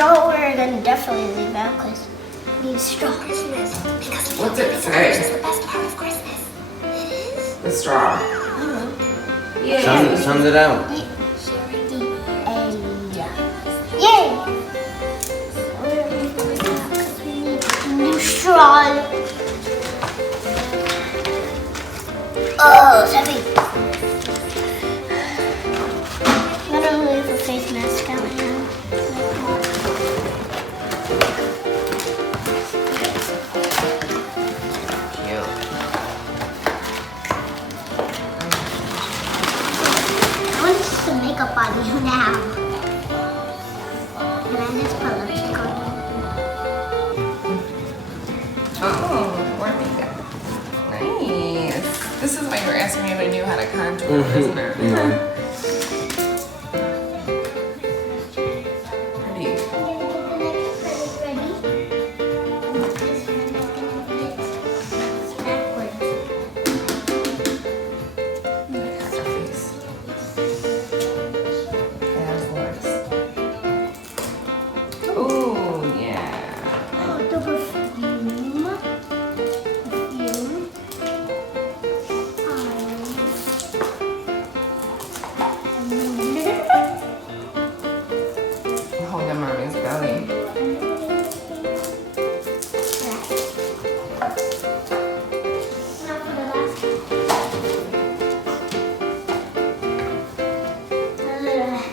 straw we're gonna definitely leave out because we need straw. Christmas. What's it say? It's the best part of Christmas. The straw. Yeah. Sums it out. Yay! We're leaving it out because we need new straw. Oh, it's heavy. I'm gonna leave a face mask out now. Cute. I want some makeup on you now. And I just put lipstick on you. Oh, where we go? Nice. This is why you were asking me if I knew how to contour, isn't it? No. Hold on, mommy's belly.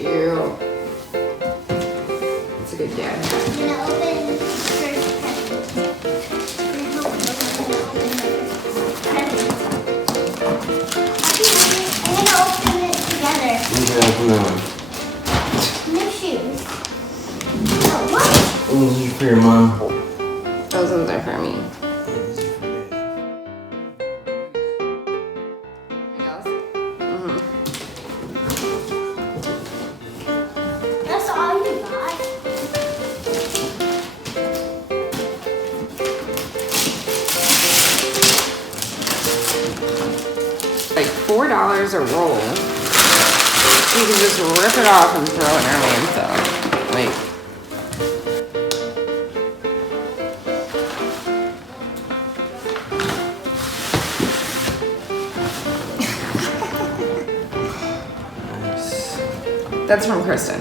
Ew. It's a good dad. I'm gonna open it together. Okay, open that one. New shoes. Oh, what? This is for your mom. Those ones are for me. That's all you got? Like $4 a roll. You can just rip it off and throw it in our landfill. Like, Nice. that's from Kristen.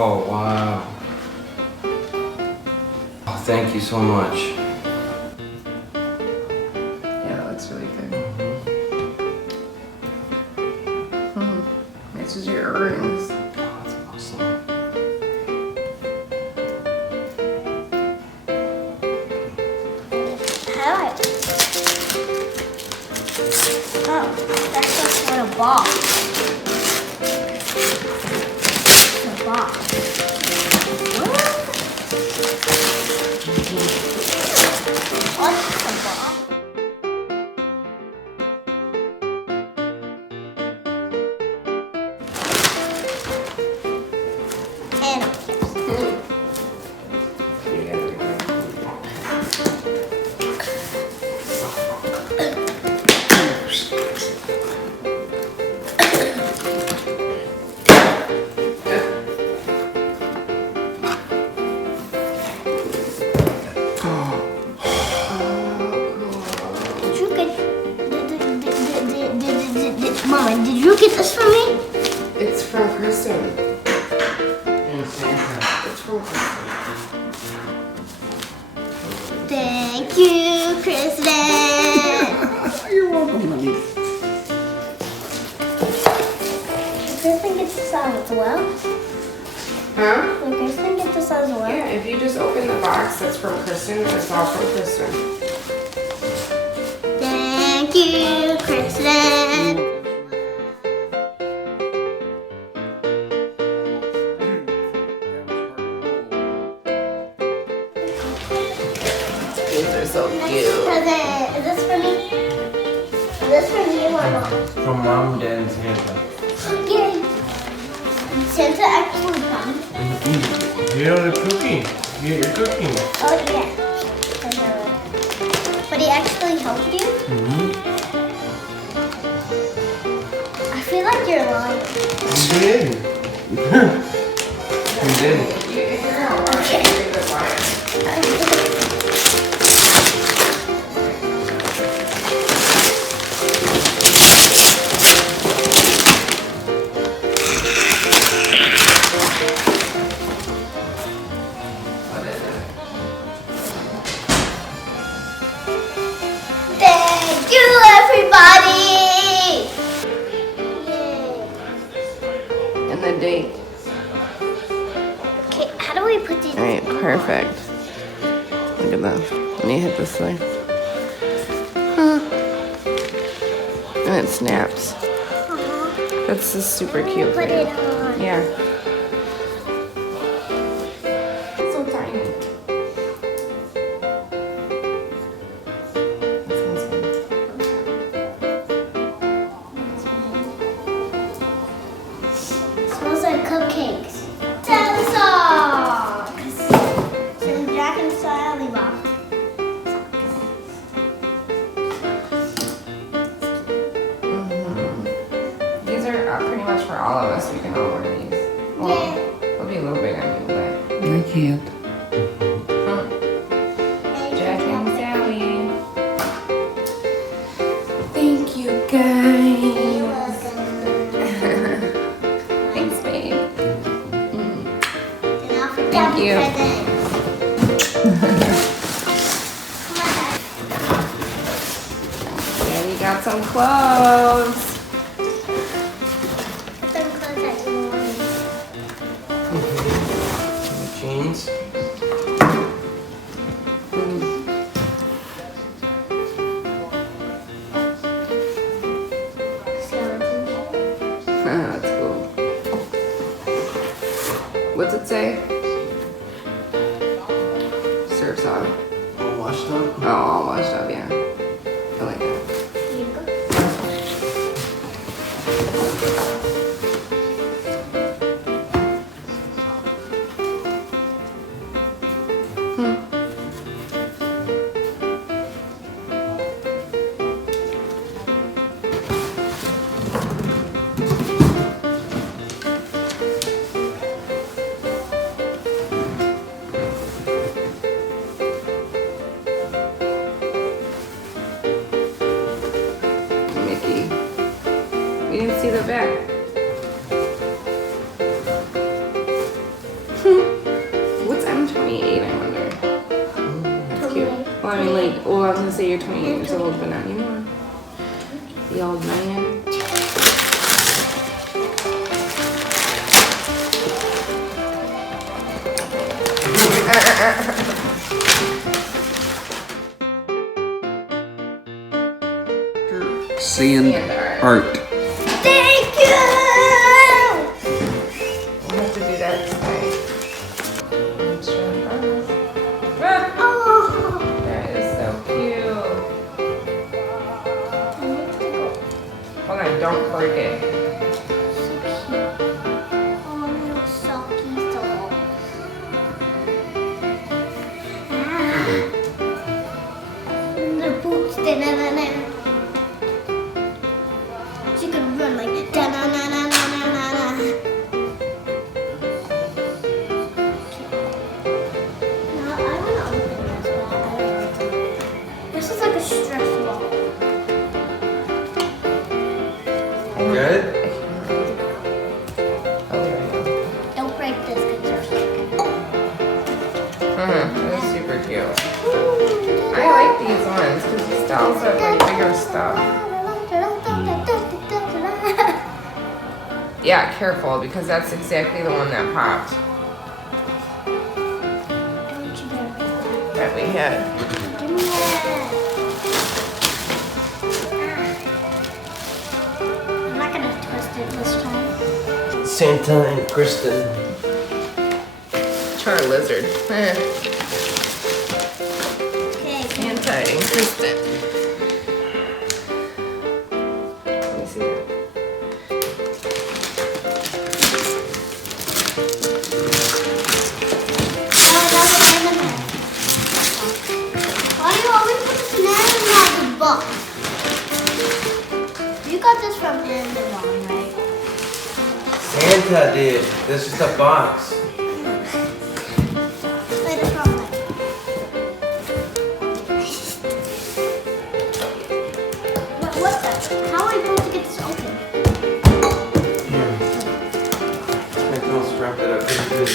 Oh, wow. Oh, thank you so much. Yeah, that looks really good. This is your earrings. Oh, that's awesome. Highlight. Oh, that's just what a box. A box. What's a box? And did you get? Mama, did you get this for me? It's from Kristen. And Santa. It's from Kristen. Thank you, Kristen. You're welcome, honey. Kristen gets this as well. Huh? Will Kristen get this as well? Yeah, if you just open the box that's from Kristen, it's all from Kristen. Thank you, Kristen. These are so Next cute. present. Is this for me? Is this for me or mom? From Mom, Dad, and Santa. Yay! Santa actually comes. You're the cookie. You're cooking. Oh yeah. But he actually helped you? Mm-hmm. I feel like you're lying. You did. You did. Thank you, everybody! Yay. And the date. Okay, how do we put these? All right, perfect. Look at that. Let me hit this thing. Huh. And it snaps. That's just super cute. for Put you. it on. Yeah. So tiny. That smells good. Smells like cupcakes. Santa socks! Some Jack and Sally box. These are pretty much for all of us. We can all wear these. Well, Yeah. it'll be a little big on you, but. I can't. Jack and Sally. Thank you, guys. Thanks, babe. And I'll forget Thank the you. presents. Daddy got some clothes. Put them clothes that you want. Jeans. That's cool. What's it say? Surf's on. All washed up. Oh, all washed up, yeah. I like that. Here you go. Mickey. We didn't see the back. What's M28, I wonder? That's cute. Well, I mean, like, well, I was gonna say you're 28 years old, but not anymore. The old man. Sand Sand art. Thank you! We'll have to do that tonight. Oh! That is so cute. Hold on, don't break it. Oh, little socky soul. And their boots, da-na-na-na. She could run like da-na-na-na-na-na-na. Now, I want to open this one. This is like a stress ball. Good? Oh, there we go. Don't break this because you're sick. That is super cute. I like these ones because these dolls have like bigger stuff. Yeah, careful because that's exactly the one that popped that we had. Give me that. I'm not gonna twist it this time. Santa and Kristen. Char lizard. twist it. Let me see that. Oh, that's a banana. Why do you always put the banana in the box? You got this from Amazon, right? Santa did. This is the box. Wait, it's wrong way. What's that? How are we supposed to get this open? Here. Let's wrap it up. This is good.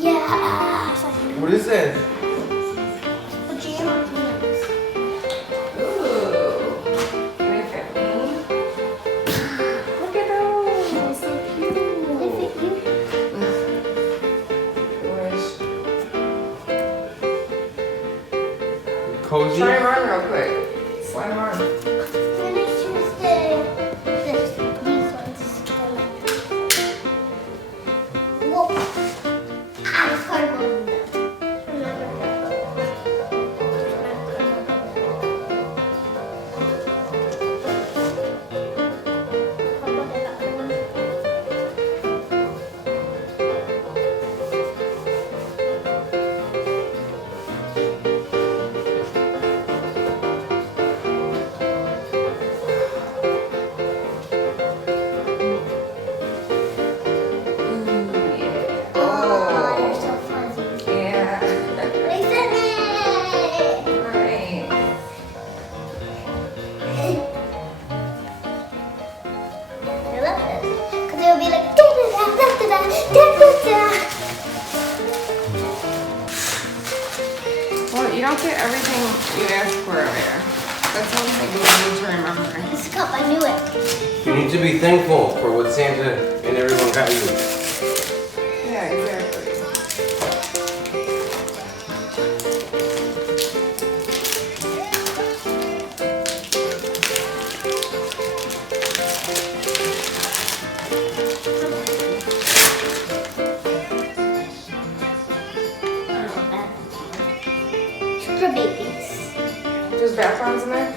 Yeah. What is that? Pajama pants. Ooh. Look at me. Look at those. So cute. Wish. Cozy? Try them on real quick. Slide them on. I'm gonna choose these ones. Go like this. Whoa. Ah, it's cardboard. Oh, you're so fuzzy. Yeah. Listen it. Right. I love this. Because it will be like da da da da da da da da. Well, you don't get everything you ask for over here. That's one thing you need to remember. This cup, I knew it. You need to be thankful for what Santa and everyone got you. Yeah, exactly. For babies. There's bath bombs in there?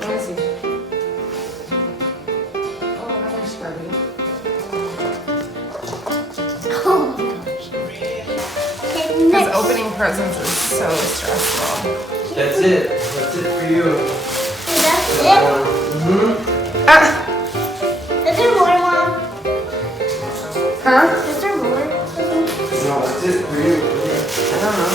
Let me see. Oh, another scrubby. Oh my gosh. Okay, Because next. opening presents is so stressful. That's it. That's it for you. That's it. Mm-hmm. Ah! Is there more, Mom? Huh? Is there more? No, that's it for you. I don't know.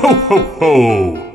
Ho, ho, ho!